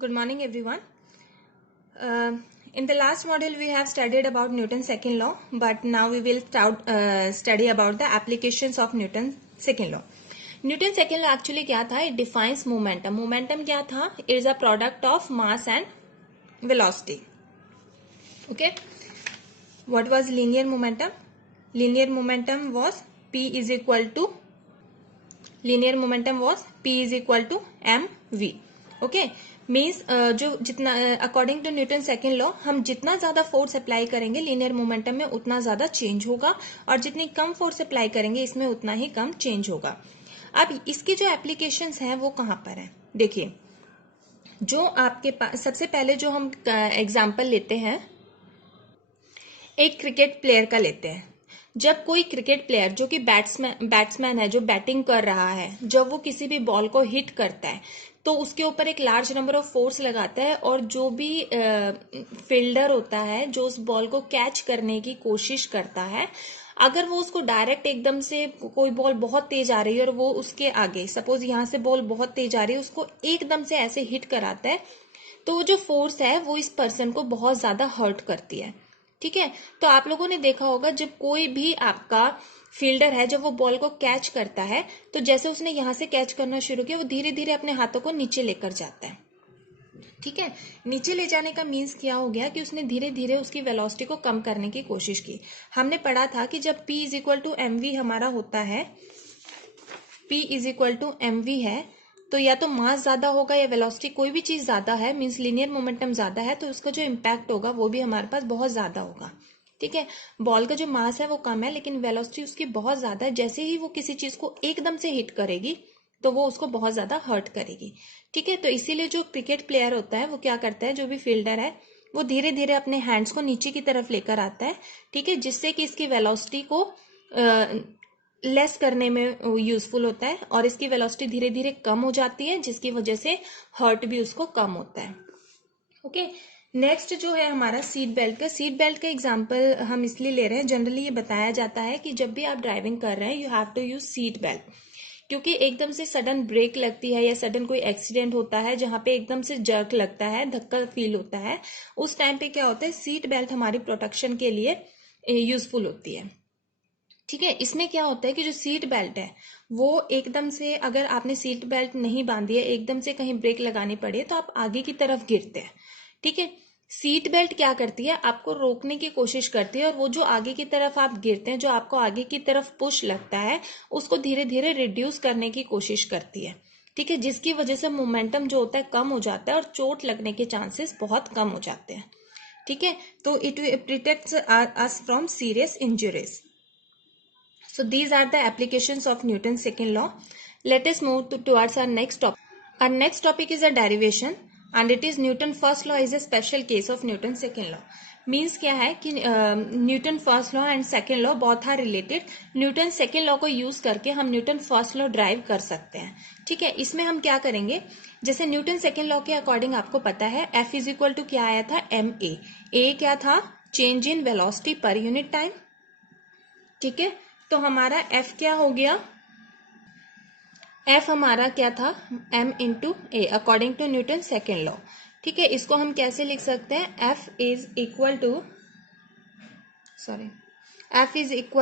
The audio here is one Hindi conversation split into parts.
Good morning, everyone. In the last module, we have studied about Newton's second law, but now we will study about the applications of Newton's second law. Newton's second law actually क्या था? It defines momentum. Momentum क्या था? It is a product of mass and velocity. Okay. What was linear momentum? Linear momentum was P is equal to mv. Okay means जो जितना according to Newton second law हम जितना ज्यादा फोर्स अप्लाई करेंगे लीनियर मोमेंटम में उतना ज्यादा चेंज होगा और जितनी कम फोर्स अप्लाई करेंगे इसमें उतना ही कम चेंज होगा. अब इसकी जो एप्लीकेशंस हैं वो कहाँ पर है? देखिए, जो आपके पास सबसे पहले जो हम एग्जाम्पल लेते हैं एक क्रिकेट प्लेयर का लेते हैं. जब कोई क्रिकेट प्लेयर जो कि बैट्समैन है, जो बैटिंग कर रहा है, जब वो किसी भी बॉल को हिट करता है तो उसके ऊपर एक लार्ज नंबर ऑफ फोर्स लगाता है और जो भी फील्डर होता है जो उस बॉल को कैच करने की कोशिश करता है, अगर वो उसको डायरेक्ट एकदम से कोई बॉल बहुत तेज आ रही है और वो उसके आगे सपोज यहां से बॉल बहुत तेज आ रही है उसको एकदम से ऐसे हिट कराता है तो वो जो फोर्स है वो इस पर्सन को बहुत ज्यादा हर्ट करती है. ठीक है, तो आप लोगों ने देखा होगा जब कोई भी आपका फील्डर है जब वो बॉल को कैच करता है तो जैसे उसने यहां से कैच करना शुरू किया वो धीरे धीरे अपने हाथों को नीचे लेकर जाता है. ठीक है, नीचे ले जाने का मीन्स क्या हो गया कि उसने धीरे धीरे उसकी वेलोसिटी को कम करने की कोशिश की. हमने पढ़ा था कि जब P is equal to mv हमारा होता है, P is equal to mv है तो या तो मास ज्यादा होगा या वेलोसिटी कोई भी चीज ज्यादा है मीन्स लीनियर मोमेंटम ज्यादा है तो उसका जो इम्पैक्ट होगा वो भी हमारे पास बहुत ज्यादा होगा. ठीक है, बॉल का जो मास है वो कम है लेकिन वेलोसिटी उसकी बहुत ज्यादा है. जैसे ही वो किसी चीज को एकदम से हिट करेगी तो वो उसको बहुत ज्यादा हर्ट करेगी. ठीक है, तो इसीलिए जो क्रिकेट प्लेयर होता है वो क्या करता है, जो भी फील्डर है वो धीरे धीरे अपने हैंड्स को नीचे की तरफ लेकर आता है. ठीक है, जिससे कि इसकी वेलोसिटी को लेस करने में यूजफुल होता है और इसकी वेलोसिटी धीरे धीरे कम हो जाती है जिसकी वजह से हर्ट भी उसको कम होता है. ओके, नेक्स्ट जो है हमारा सीट बेल्ट का एग्जांपल हम इसलिए ले रहे हैं, जनरली ये बताया जाता है कि जब भी आप ड्राइविंग कर रहे हैं you have to use seat belt, क्योंकि एकदम से सडन ब्रेक लगती है या सडन कोई एक्सीडेंट होता है जहां पे एकदम से जर्क लगता है, धक्का फील होता है, उस टाइम पे क्या होता है सीट बेल्ट हमारी प्रोटेक्शन के लिए यूजफुल होती है. ठीक है, इसमें क्या होता है कि जो सीट बेल्ट है वो एकदम से अगर आपने सीट बेल्ट नहीं बांधी है, एकदम से कहीं ब्रेक लगानी पड़े तो आप आगे की तरफ गिरते हैं. ठीक है, सीट बेल्ट क्या करती है, आपको रोकने की कोशिश करती है और वो जो आगे की तरफ आप गिरते हैं, जो आपको आगे की तरफ पुश लगता है उसको धीरे धीरे रिड्यूस करने की कोशिश करती है. ठीक है, जिसकी वजह से मोमेंटम जो होता है कम हो जाता है और चोट लगने के चांसेस बहुत कम हो जाते हैं. ठीक है, तो it protects us from serious injuries. So these are the applications of Newton's second law. Let us move towards our next topic. Our next topic is a derivation and it is Newton's first law is a special case of Newton's second law. Means क्या है कि Newton first law and second law both are related. Newton second law को यूज करके हम न्यूटन फर्स्ट लॉ ड्राइव कर सकते हैं. ठीक है, इसमें हम क्या करेंगे, जैसे न्यूटन सेकेंड लॉ के अकॉर्डिंग आपको पता है F इज इक्वल टू क्या आया था, ए क्या था, change in velocity per unit time. ठीक है, तो हमारा F क्या हो गया, F हमारा क्या था, m into a according to Newton second law. ठीक है, इसको हम कैसे लिख सकते हैं, F is equal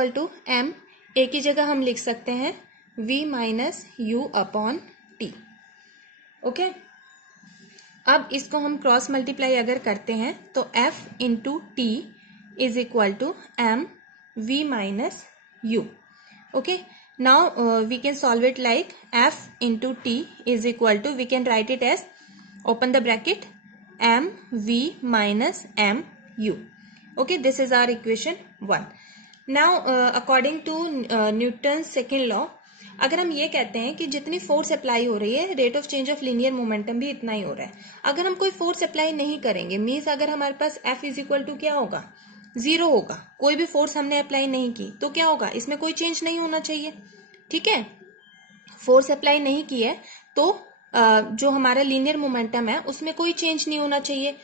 to m, a की जगह हम लिख सकते हैं v minus u upon t. Okay, अब इसको हम क्रॉस मल्टीप्लाई अगर करते हैं तो F into t is equal to m v minus u. Okay, now we can solve it like F into T is equal to, we can write it as, open the bracket, mv minus mu. Okay, this is our equation 1. Now according to Newton's second law, अगर हम ये कहते हैं कि जितनी फोर्स अप्लाई हो रही है rate of change of linear momentum भी इतना ही हो रहा है. अगर हम कोई फोर्स अप्लाई नहीं करेंगे मीन्स अगर हमारे पास F इज इक्वल टू क्या होगा, जीरो होगा, कोई भी फोर्स हमने अप्लाई नहीं की तो क्या होगा, इसमें कोई चेंज नहीं होना चाहिए. ठीक है, फोर्स अप्लाई नहीं की है तो जो हमारा लीनियर मोमेंटम है उसमें कोई चेंज नहीं होना चाहिए.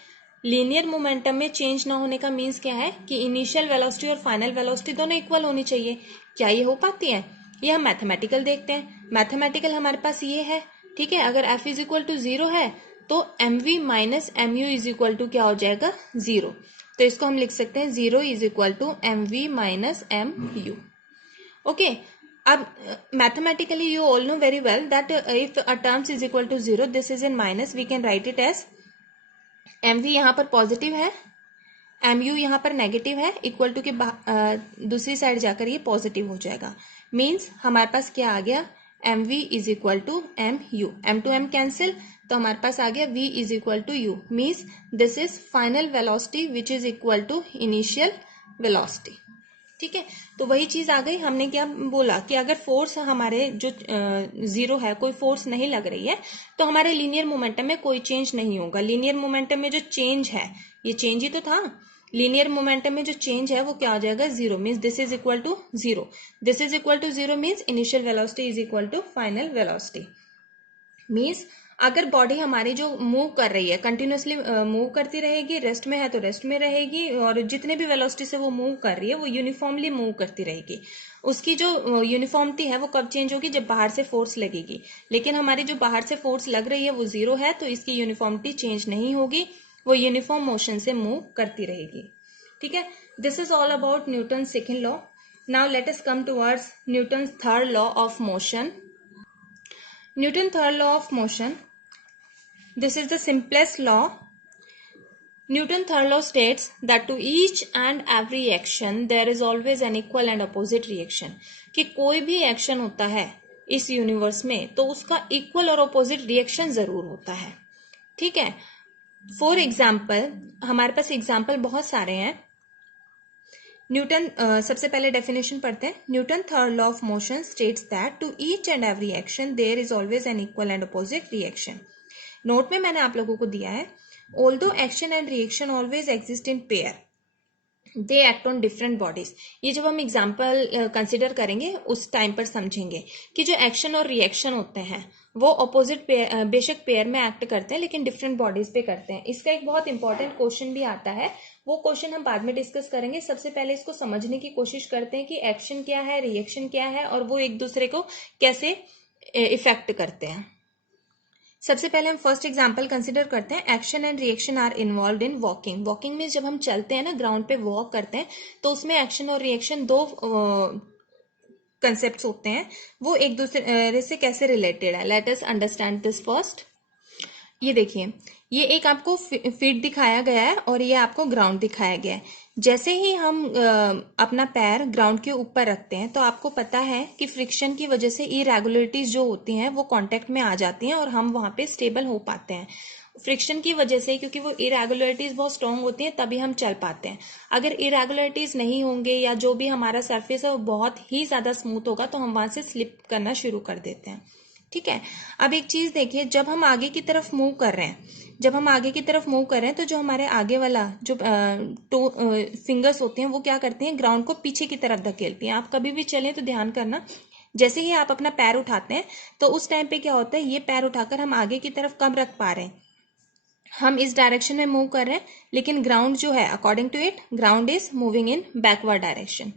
लीनियर मोमेंटम में चेंज ना होने का मीन्स क्या है कि इनिशियल वेलोसिटी और फाइनल वेलोसिटी दोनों इक्वल होनी चाहिए. क्या ये हो पाती है, ये हम मैथमेटिकल देखते हैं. मैथमेटिकल हमारे पास ये है. ठीक है, अगर F is equal to zero है तो mv minus mu is equal to क्या हो जाएगा, 0। तो इसको हम लिख सकते हैं 0 is equal to mv minus mu। Okay, अब mathematically you all know very well that if a terms is equal to 0, this is in minus, we can write it as mv यहाँ पर पॉजिटिव है, mu यहाँ पर नेगेटिव है, इक्वल टू के दूसरी साइड जाकर ये पॉजिटिव हो जाएगा। मीन्स हमारे पास क्या आ गया, mv is equal to mu, m to m cancel, तो हमारे पास आ गया v is equal to u। Means this is final velocity which is equal to initial velocity. ठीक है, तो वही चीज आ गई। हमने क्या बोला कि अगर फोर्स हमारे जो 0 है, कोई फोर्स नहीं लग रही है, तो हमारे लीनियर मोमेंटम में कोई चेंज नहीं होगा। लीनियर मोमेंटम में जो चेंज है, ये चेंज ही तो था, लीनियर मोमेंटम में जो चेंज है वो क्या हो जाएगा, 0। Means this is equal to 0, this is equal to 0 means initial velocity is equal to final velocity. Means अगर बॉडी हमारी जो मूव कर रही है, कंटिन्यूसली मूव करती रहेगी, रेस्ट में है तो रेस्ट में रहेगी, और जितने भी वेलोसिटी से वो मूव कर रही है वो यूनिफॉर्मली मूव करती रहेगी। उसकी जो यूनिफॉर्मिटी है वो कब चेंज होगी, जब बाहर से फोर्स लगेगी। लेकिन हमारी जो बाहर से फोर्स लग रही है वो 0 है, तो इसकी यूनिफॉर्मिटी चेंज नहीं होगी, वो यूनिफॉर्म मोशन से मूव करती रहेगी। ठीक है, this is all about Newton second law. Now let us come towards Newton third law of motion. Newton third law of motion, this is the simplest law. Newton third law states that to each and every action there is always an equal and opposite reaction, कि कोई भी एक्शन होता है इस यूनिवर्स में तो उसका इक्वल और अपोजिट रिएक्शन जरूर होता है। ठीक है, फॉर एग्जाम्पल, हमारे पास एग्जाम्पल बहुत सारे हैं। न्यूटन सबसे पहले डेफिनेशन पढ़ते हैं। Newton third law of motion states that to each and every action there is always an equal and opposite reaction. Note में मैंने आप लोगों को दिया है, although action and reaction always exist in pair, they act on different bodies. ये जब हम एग्जाम्पल कंसिडर करेंगे उस टाइम पर समझेंगे कि जो एक्शन और रिएक्शन होते हैं वो अपोजिट बेशक पेयर में एक्ट करते हैं लेकिन डिफरेंट बॉडीज पे करते हैं। इसका एक बहुत इंपॉर्टेंट क्वेश्चन भी आता है, वो क्वेश्चन हम बाद में डिस्कस करेंगे। सबसे पहले इसको समझने की कोशिश करते हैं कि एक्शन क्या है, रिएक्शन क्या है, और वो एक दूसरे को कैसे इफेक्ट करते हैं। सबसे पहले हम फर्स्ट एग्जांपल कंसिडर करते हैं। Action and reaction are involved in walking. Walking में जब हम चलते हैं ना, ग्राउंड पे वॉक करते हैं, तो उसमें एक्शन और रिएक्शन दो कंसेप्ट होते हैं, वो एक दूसरे से कैसे रिलेटेड है। Let us understand this first. ये देखिए, ये एक आपको फीट दिखाया गया है और ये आपको ग्राउंड दिखाया गया है। जैसे ही हम अपना पैर ग्राउंड के ऊपर रखते हैं तो आपको पता है कि फ्रिक्शन की वजह से इरेगुलरिटीज जो होती हैं वो कांटेक्ट में आ जाती हैं और हम वहां पे स्टेबल हो पाते हैं। फ्रिक्शन की वजह से, क्योंकि वो इरेगुलरिटीज बहुत स्ट्रांग होती हैं, तभी हम चल पाते हैं। अगर इरेगुलरिटीज नहीं होंगे या जो भी हमारा सरफेस है वो बहुत ही ज्यादा स्मूथ होगा तो हम वहां से स्लिप करना शुरू कर देते हैं। ठीक है, अब एक चीज देखिए, जब हम आगे की तरफ मूव कर रहे हैं, तो जो हमारे आगे वाला जो फिंगर्स होते हैं वो क्या करते हैं, ग्राउंड को पीछे की तरफ धकेलती हैं। आप कभी भी चलें तो ध्यान करना, जैसे ही आप अपना पैर उठाते हैं तो उस टाइम पे क्या होता है, ये पैर उठाकर हम आगे की तरफ कम रख पा रहे हैं, हम इस डायरेक्शन में मूव कर रहे हैं, लेकिन ग्राउंड जो है, according to it, ground is moving in backward direction.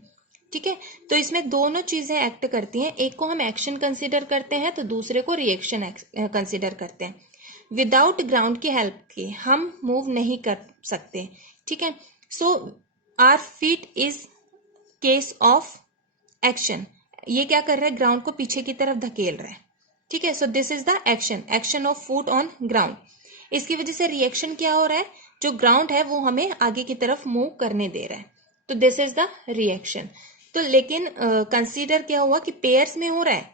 ठीक है, तो इसमें दोनों चीजें एक्ट करती हैं। एक को हम एक्शन कंसीडर करते हैं तो दूसरे को रिएक्शन कंसीडर करते हैं। विदाउट ग्राउंड की हेल्प के हम मूव नहीं कर सकते। ठीक है, so our feet is case of action. ये क्या कर रहा है, ग्राउंड को पीछे की तरफ धकेल रहा है। ठीक है, so this is the action of foot on ground. इसकी वजह से रिएक्शन क्या हो रहा है, जो ग्राउंड है वो हमें आगे की तरफ मूव करने दे रहा है, तो दिस इज द रिएक्शन। तो लेकिन कंसीडर क्या हुआ कि पेयर्स में हो रहा है,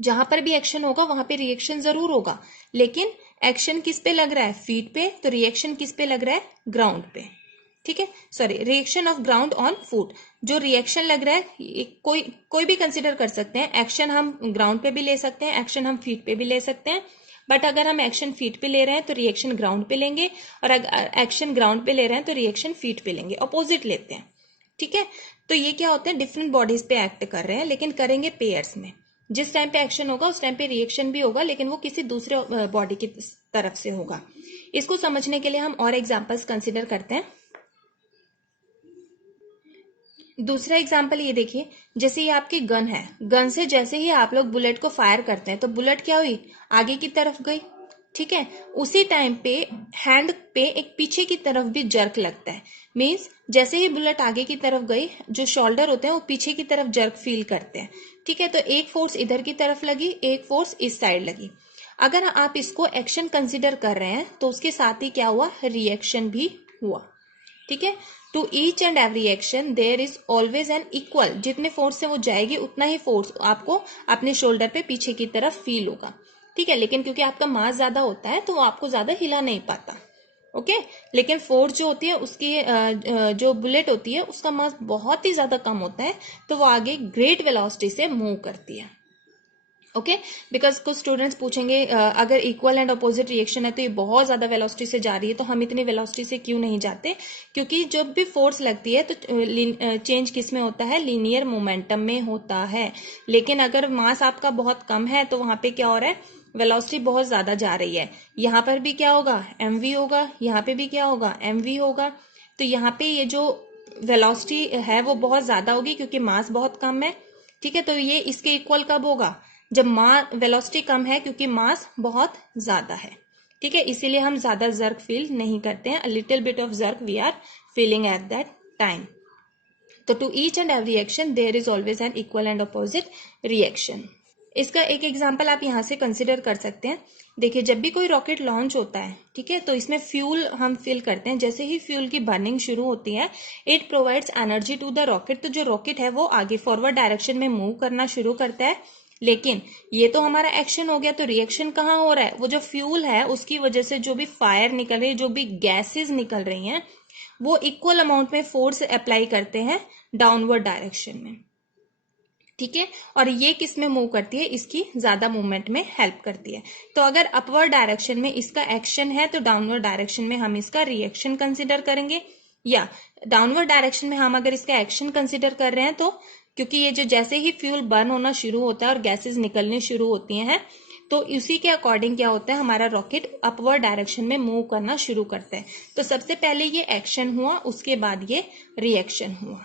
जहां पर भी एक्शन होगा वहां पे रिएक्शन जरूर होगा, लेकिन एक्शन किस पे लग रहा है, फीट पे, तो रिएक्शन किस पे लग रहा है, ग्राउंड पे। ठीक है, sorry, reaction of ground on foot. जो रिएक्शन लग रहा है, कोई भी कंसीडर कर सकते हैं। एक्शन हम ग्राउंड पे भी ले सकते हैं, एक्शन हम फीट पे भी ले सकते हैं, बट अगर हम एक्शन फीट पे ले रहे हैं तो रिएक्शन ग्राउंड पे लेंगे, और अगर एक्शन ग्राउंड पे ले रहे हैं तो रिएक्शन फीट पे लेंगे, अपोजिट लेते हैं। ठीक है, तो ये क्या होते हैं, डिफरेंट बॉडीज पे एक्ट कर रहे हैं, लेकिन करेंगे पेयर्स में। जिस टाइम पे एक्शन होगा उस टाइम पे रिएक्शन भी होगा, लेकिन वो किसी दूसरे बॉडी की तरफ से होगा। इसको समझने के लिए हम और एग्जांपल्स कंसिडर करते हैं। दूसरा एग्जाम्पल ये देखिए, जैसे ये आपकी गन है, गन से जैसे ही आप लोग बुलेट को फायर करते हैं तो बुलेट क्या हुई, आगे की तरफ गई। ठीक है, उसी टाइम पे हैंड पे एक पीछे की तरफ भी जर्क लगता है। मीन्स जैसे ही बुलेट आगे की तरफ गई, जो शोल्डर होते हैं वो पीछे की तरफ जर्क फील करते हैं। ठीक है, तो एक फोर्स इधर की तरफ लगी, एक फोर्स इस साइड लगी। अगर आप इसको एक्शन कंसिडर कर रहे हैं तो उसके साथ ही क्या हुआ, रिएक्शन भी हुआ। ठीक है, to each and every action there is always an equal, जितने फोर्स से वो जाएगी उतना ही फोर्स आपको अपने शोल्डर पे पीछे की तरफ फील होगा। ठीक है, लेकिन क्योंकि आपका मास ज्यादा होता है तो वो आपको ज्यादा हिला नहीं पाता। ओके, लेकिन फोर्स जो होती है उसकी जो बुलेट होती है उसका मास बहुत ही ज्यादा कम होता है, तो वो आगे ग्रेट वेलोसिटी से मूव करती है। ओके, बिकॉज कुछ स्टूडेंट्स पूछेंगे अगर इक्वल एंड अपोजिट रिएक्शन है तो ये बहुत ज्यादा वेलोसिटी से जा रही है, तो हम इतनी वेलोसिटी से क्यों नहीं जाते? क्योंकि जब भी फोर्स लगती है तो चेंज किस में होता है, लीनियर मोमेंटम में होता है। लेकिन अगर मास आपका बहुत कम है तो वहां पे क्या हो रहा है, वेलोसिटी बहुत ज्यादा जा रही है। यहाँ पर भी क्या होगा, mv होगा, यहाँ पे भी क्या होगा, mv होगा। तो यहाँ पे ये जो वेलोसिटी है वो बहुत ज्यादा होगी क्योंकि मास बहुत कम है। ठीक है, तो ये इसके इक्वल कब होगा, जब वेलोसिटी कम है क्योंकि मास बहुत ज्यादा है। ठीक है, इसीलिए हम ज्यादा जर्क फील नहीं करते हैं। A little bit of jerk we are feeling at that time. तो to each and every action there is always an equal and opposite reaction. इसका एक एग्जाम्पल आप यहां से कंसिडर कर सकते हैं। देखिए, जब भी कोई रॉकेट लॉन्च होता है, ठीक है, तो इसमें फ्यूल हम फिल करते हैं। जैसे ही फ्यूल की बर्निंग शुरू होती है, it provides energy to the rocket. तो जो रॉकेट है वो आगे फॉरवर्ड डायरेक्शन में मूव करना शुरू करता है। लेकिन ये तो हमारा एक्शन हो गया, तो रिएक्शन कहाँ हो रहा है, वो जो फ्यूल है उसकी वजह से जो भी फायर निकल रही है, जो भी गैसेस निकल रही हैं, वो इक्वल अमाउंट में फोर्स अप्लाई करते हैं डाउनवर्ड डायरेक्शन में। ठीक है, और ये किस में मूव करती है, इसकी ज्यादा मूवमेंट में हेल्प करती है। तो अगर अपवर्ड डायरेक्शन में इसका एक्शन है तो डाउनवर्ड डायरेक्शन में हम इसका रिएक्शन कंसिडर करेंगे, या डाउनवर्ड डायरेक्शन में हम अगर इसका एक्शन कंसिडर कर रहे हैं तो क्योंकि ये जो जैसे ही फ्यूल बर्न होना शुरू होता है और गैसेस निकलने शुरू होती हैं, तो उसी के अकॉर्डिंग क्या होता है, हमारा रॉकेट अपवर्ड डायरेक्शन में मूव करना शुरू करता है। तो सबसे पहले ये एक्शन हुआ, उसके बाद ये रिएक्शन हुआ।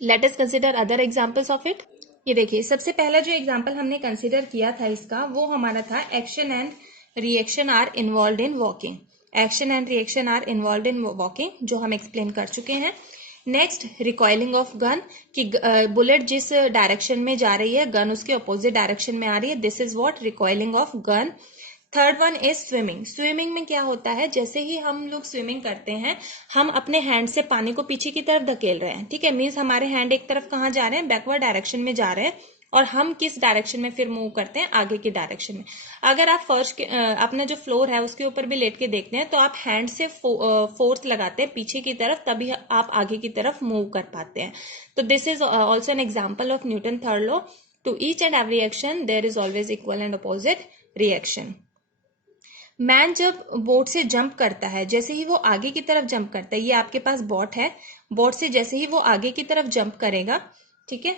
Let us consider other examples of it. ये देखिए, सबसे पहला जो एग्जांपल हमने कंसिडर किया था इसका, वो हमारा था action and reaction are involve in walking. Action and reaction are involve in walking, जो हम एक्सप्लेन कर चुके हैं। नेक्स्ट, रिकॉइलिंग ऑफ गन, कि बुलेट जिस डायरेक्शन में जा रही है, गन उसके अपोजिट डायरेक्शन में आ रही है, this is what recoiling of gun. Third one is swimming. Swimming में क्या होता है, जैसे ही हम लोग स्विमिंग करते हैं, हम अपने हैंड से पानी को पीछे की तरफ धकेल रहे हैं। ठीक है, मीन्स हमारे हैंड एक तरफ कहाँ जा रहे हैं, बैकवर्ड डायरेक्शन में जा रहे हैं, और हम किस डायरेक्शन में फिर मूव करते हैं, आगे की डायरेक्शन में। अगर आप फर्श के अपना जो फ्लोर है उसके ऊपर भी लेट के देखते हैं तो आप हैंड से फोर्स लगाते हैं पीछे की तरफ, तभी आप आगे की तरफ मूव कर पाते हैं। तो this is also an example of Newton third law. To each and every action there is always equal and opposite reaction. Man जब बोट से जंप करता है, जैसे ही वो आगे की तरफ जंप करता है, ये आपके पास बोट है, बोट से जैसे ही वो आगे की तरफ जंप करेगा, ठीक है,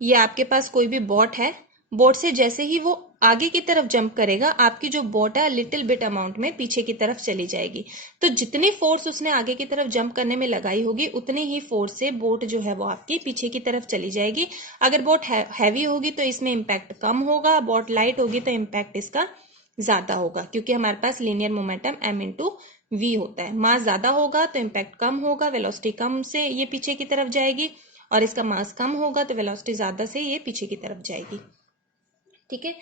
ये आपके पास कोई भी बोट है, बोट से जैसे ही वो आगे की तरफ जंप करेगा, आपकी जो बोट है लिटिल बिट अमाउंट में पीछे की तरफ चली जाएगी। तो जितनी फोर्स उसने आगे की तरफ जंप करने में लगाई होगी, उतनी ही फोर्स से बोट जो है वो आपकी पीछे की तरफ चली जाएगी। अगर बोट हैवी होगी तो इसमें इम्पैक्ट कम होगा, बोट लाइट होगी तो इम्पैक्ट इसका ज्यादा होगा, क्योंकि हमारे पास linear momentum m into v होता है। मास ज्यादा होगा तो इम्पैक्ट कम होगा, वेलोसिटी कम से ये पीछे की तरफ जाएगी, और इसका मास कम होगा तो वेलोसिटी ज्यादा से ये पीछे की तरफ जाएगी। ठीक है,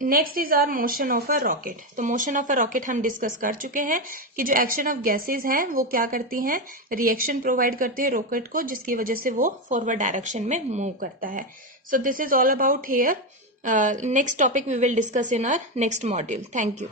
next is R motion of a rocket. तो मोशन ऑफ अ रॉकेट हम डिस्कस कर चुके हैं कि जो एक्शन ऑफ गैसेस हैं वो क्या करती हैं, रिएक्शन प्रोवाइड करती है रॉकेट को, जिसकी वजह से वो फॉरवर्ड डायरेक्शन में मूव करता है। So this is all about here. Next topic we will discuss in our next module. Thank you.